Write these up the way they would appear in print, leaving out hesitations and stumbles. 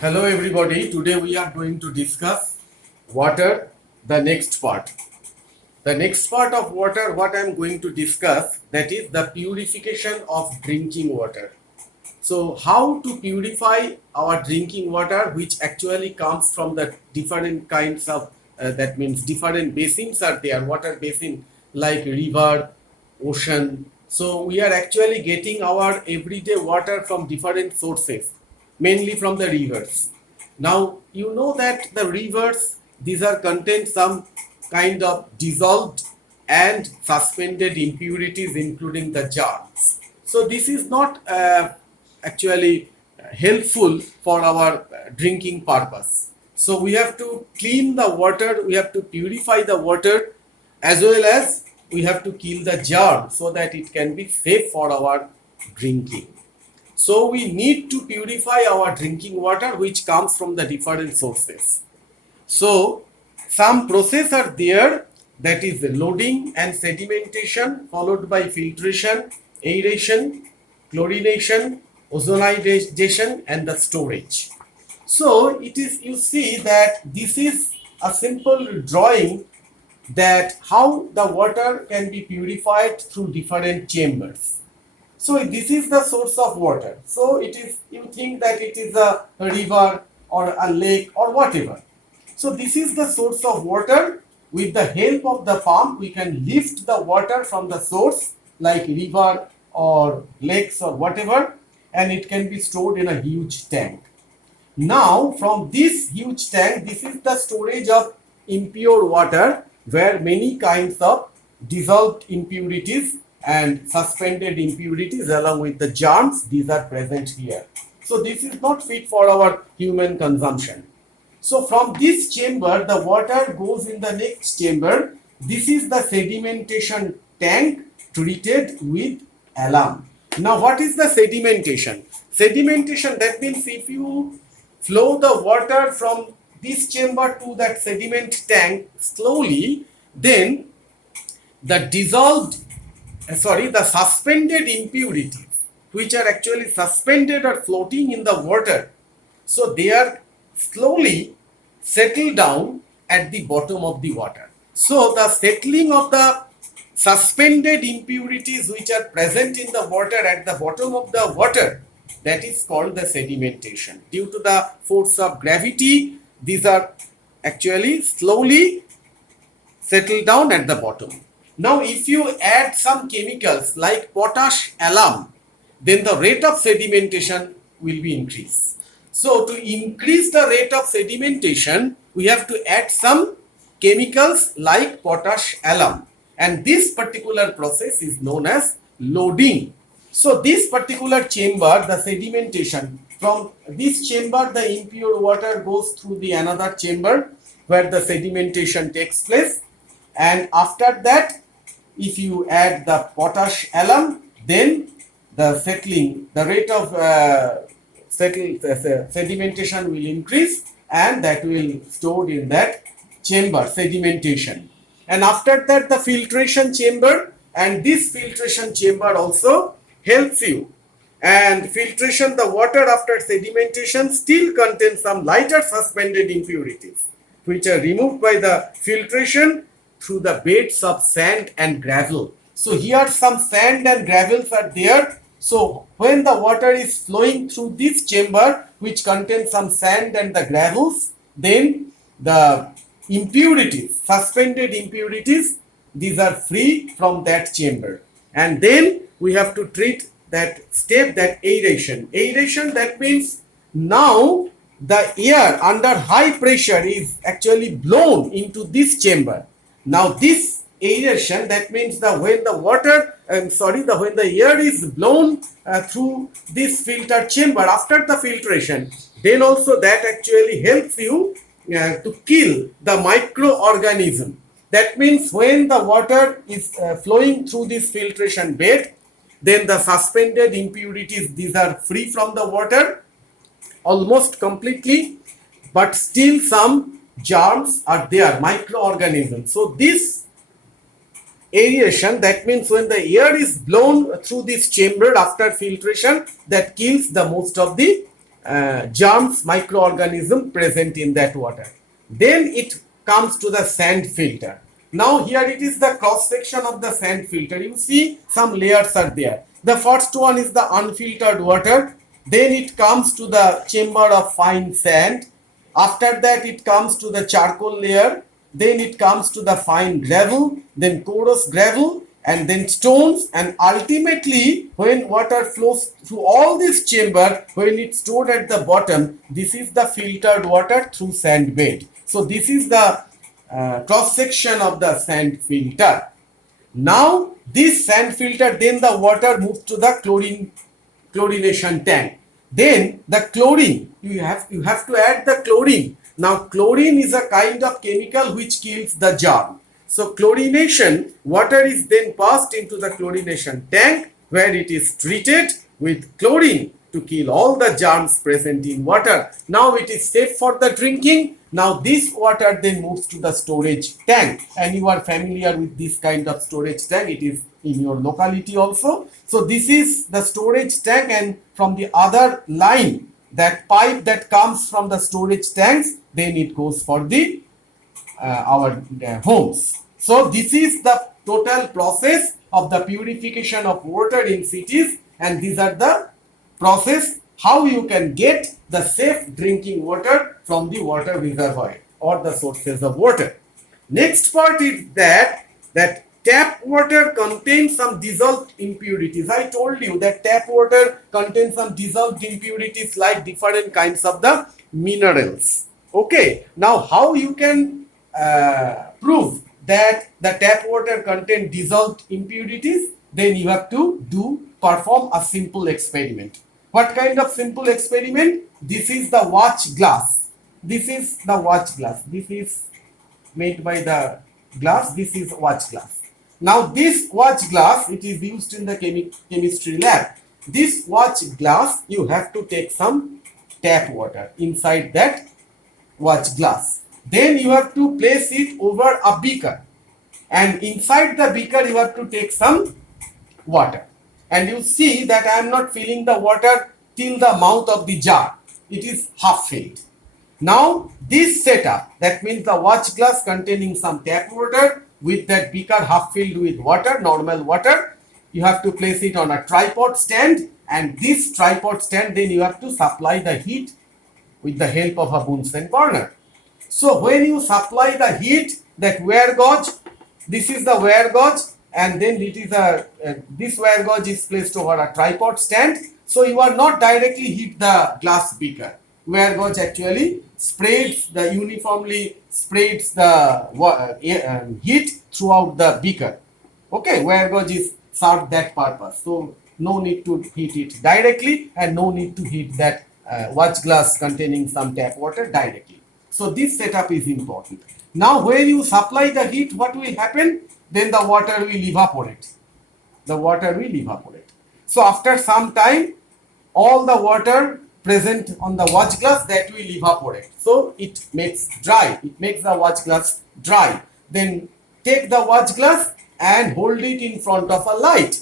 Hello everybody, today we are going to discuss water, the next part. The next part of water what I am going to discuss, that is the purification of drinking water. So how to purify our drinking water, which actually comes from the different kinds of, that means different basins are there, water basin like river, ocean. So we are actually getting our everyday water from different sources, mainly from the rivers. Now you know that the rivers, these are contain some kind of dissolved and suspended impurities, including the germs. So this is not actually helpful for our drinking purpose. So we have to clean the water, we have to purify the water, as well as we have to kill the germ so that it can be safe for our drinking. So we need to purify our drinking water which comes from the different sources. So some process are there, that is loading and sedimentation followed by filtration, aeration, chlorination, ozonization and the storage. So it is, you see that this is a simple drawing that how the water can be purified through different chambers. So this is the source of water. So it is, you think that it is a river or a lake or whatever. So this is the source of water. With the help of the pump, we can lift the water from the source like river or lakes or whatever, and it can be stored in a huge tank. Now from this huge tank, this is the storage of impure water where many kinds of dissolved impurities and suspended impurities along with the germs, these are present here. So this is not fit for our human consumption. So from this chamber, the water goes in the next chamber. This is the sedimentation tank treated with alum. Now what is the sedimentation? Sedimentation, that means if you flow the water from this chamber to that sediment tank slowly, then the suspended impurities, which are actually suspended or floating in the water, so they are slowly settle down at the bottom of the water. So the settling of the suspended impurities which are present in the water at the bottom of the water, that is called the sedimentation. Due to the force of gravity, these are actually slowly settle down at the bottom. Now if you add some chemicals like potash alum, then the rate of sedimentation will be increased. So to increase the rate of sedimentation, we have to add some chemicals like potash alum, and this particular process is known as loading. So this particular chamber, the sedimentation, from this chamber the impure water goes through the another chamber where the sedimentation takes place, and after that if you add the potash alum, then the rate of sedimentation will increase, and that will stored in that chamber sedimentation. And after that the filtration chamber, and this filtration chamber also helps you. And filtration, the water after sedimentation still contains some lighter suspended impurities which are removed by the filtration through the beds of sand and gravel. So here some sand and gravels are there. So when the water is flowing through this chamber which contains some sand and the gravels, then the impurities, suspended impurities, these are free from that chamber. And then we have to treat that step, that aeration. Aeration, that means now the air under high pressure is actually blown into this chamber. Now this aeration, that means when the air is blown through this filter chamber after the filtration, then also that actually helps you to kill the microorganism. That means when the water is flowing through this filtration bed, then the suspended impurities, these are free from the water almost completely, but still some germs are there, microorganisms. So this aeration, that means when the air is blown through this chamber after filtration, that kills the most of the germs, microorganism present in that water. Then it comes to the sand filter. Now here it is the cross section of the sand filter. You see some layers are there. The first one is the unfiltered water. Then it comes to the chamber of fine sand. After that it comes to the charcoal layer. Then it comes to the fine gravel, then porous gravel, and then stones, and ultimately when water flows through all this chamber, when it's stored at the bottom, this is the filtered water through sand bed. So this is the cross section of the sand filter. Now this sand filter, then the water moves to the chlorination tank. Then the chlorine, you have to add the chlorine. Now chlorine is a kind of chemical which kills the germ. So chlorination, water is then passed into the chlorination tank where it is treated with chlorine to kill all the germs present in water. Now it is safe for the drinking. Now this water then moves to the storage tank, and you are familiar with this kind of storage tank. It is in your locality also. So this is the storage tank, and from the other line, that pipe that comes from the storage tanks, then it goes for the our homes. So this is the total process of the purification of water in cities, and these are the process how you can get the safe drinking water from the water reservoir or the sources of water. Next part is that tap water contains some dissolved impurities. I told you that tap water contains some dissolved impurities like different kinds of the minerals. Okay, now how you can prove that the tap water contains dissolved impurities? Then you have to perform a simple experiment. What kind of simple experiment? This is the watch glass. This is the watch glass. This is made by the glass. This is watch glass. Now this watch glass, it is used in the chemistry lab. This watch glass, you have to take some tap water inside that watch glass. Then you have to place it over a beaker, and inside the beaker you have to take some water. And you see that I am not filling the water till the mouth of the jar. It is half filled. Now this setup, that means the watch glass containing some tap water with that beaker half filled with water, normal water, you have to place it on a tripod stand, and this tripod stand then you have to supply the heat with the help of a Bunsen burner. So when you supply the heat, that wire gauge, this is the wire gauge, and then it is this wire gauge is placed over a tripod stand. So you are not directly hit the glass beaker. Wire gauge actually uniformly spreads the heat throughout the beaker. Okay, wire gauge is served that purpose. So no need to heat it directly, and no need to heat that watch glass containing some tap water directly. So this setup is important. Now when you supply the heat, what will happen? Then the water will evaporate. The water will evaporate. So after some time, all the water present on the watch glass, that will evaporate. So it makes dry. It makes the watch glass dry. Then take the watch glass and hold it in front of a light.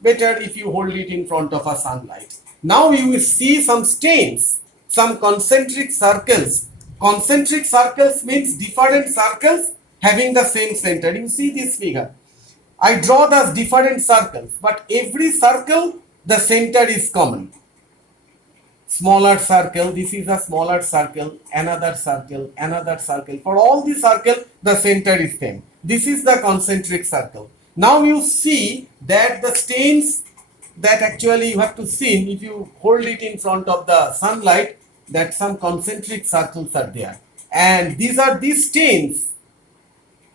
Better if you hold it in front of a sunlight. Now you will see some stains, some concentric circles. Concentric circles means different circles having the same center. You see this figure. I draw the different circles, but every circle, the center is common. Smaller circle, this is a smaller circle, another circle, another circle. For all the circle, the center is same. This is the concentric circle. Now you see that the stains that actually you have to see, if you hold it in front of the sunlight, that some concentric circles are there. And these are these stains.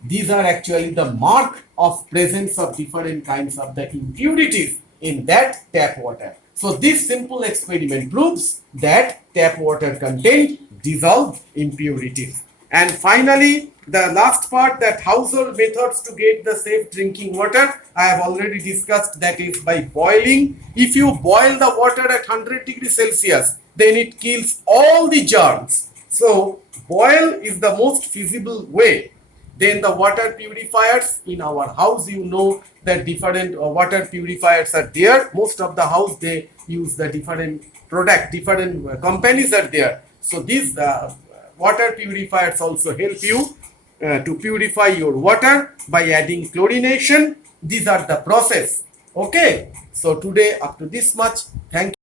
These are actually the mark of presence of different kinds of the impurities in that tap water. So this simple experiment proves that tap water contains dissolved impurities. And finally, the last part, that household methods to get the safe drinking water, I have already discussed, that is by boiling. If you boil the water at 100 degrees Celsius, then it kills all the germs. So boil is the most feasible way. Then the water purifiers in our house, you know that different water purifiers are there. Most of the house they use the different product, different companies are there. So these water purifiers also help you to purify your water by adding chlorination. These are the process. Okay. So today up to this much. Thank you.